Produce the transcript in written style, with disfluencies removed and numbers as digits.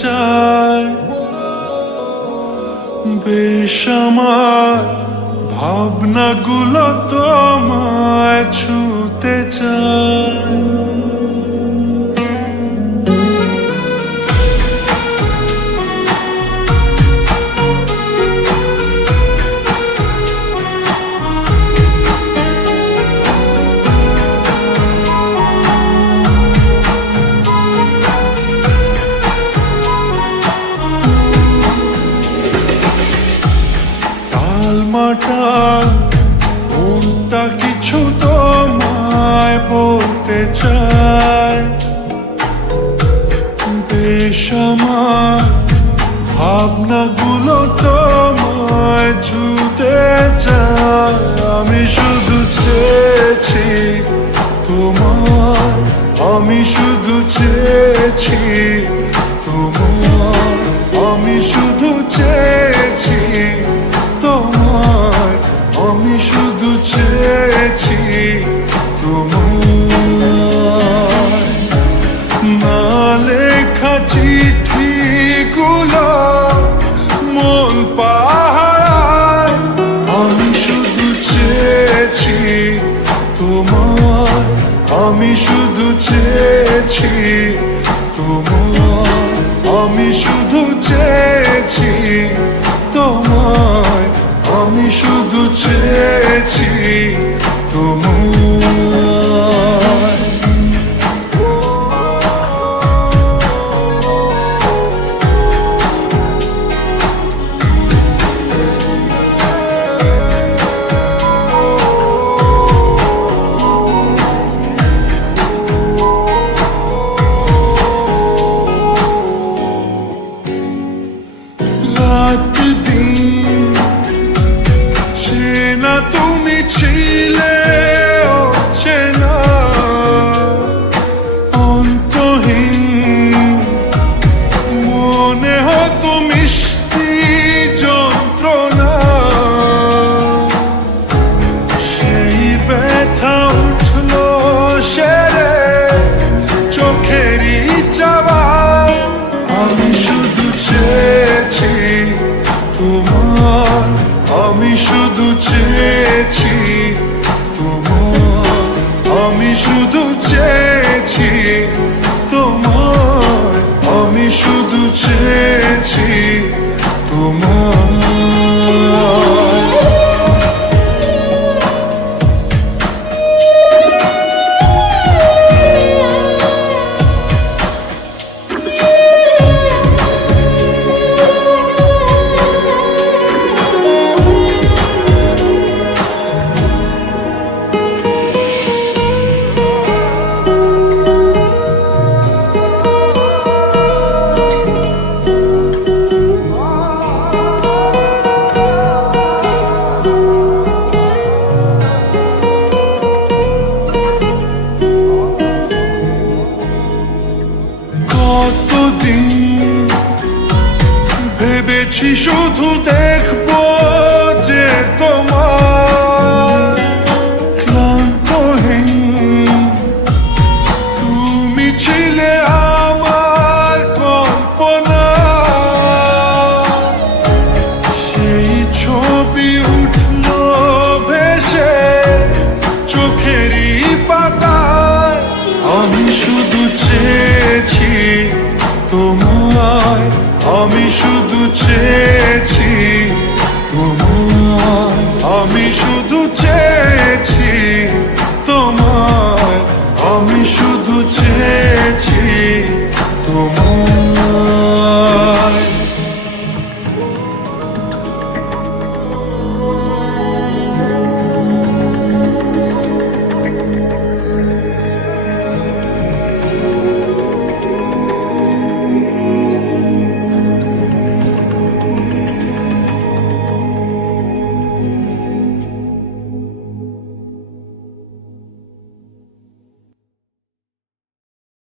চায়, বেশ আমার ভাবনাগুলো তোমায় ছুতে চায়। মাটা মনটা কিছু তোমায় বলতে চায়, বেশ আমার ভাবনাগুলো তোমায় ছুতে চায়। আমি শুধু চেয়েছি তোমায়, আমি শুধু চেয়েছি তোমায়, আমি শুধু চেয়েছি তোমায়, আমি শুধু চেয়েছি তোমায়। না লেখা চিঠিগুলো মন পাহারায়, আমি শুধু চেয়েছি তোমায়, আমি শুধু চেয়েছি তোমায়, আমি শুধু চেয়েছি তোমায়, আমি শুধু চেয়েছি তোমায়। রাত দিন চেনা তুমি ছিলে অচেনা, অন্তহীন মনে হতো মিষ্টি যন্ত্রণা। সেই ব্যথা উঠলো সেরে চোখেরই চাওয়ায়, আমি শুধু চেয়েছি তোমার, আমি শুধু চেয়েছি তোমার, আমি শুধু চেয়েছি তোমার, আমি শুধু চেয়েছি তোমার। কতদিন ভেবেছি শুধু দেখবো যে তোমার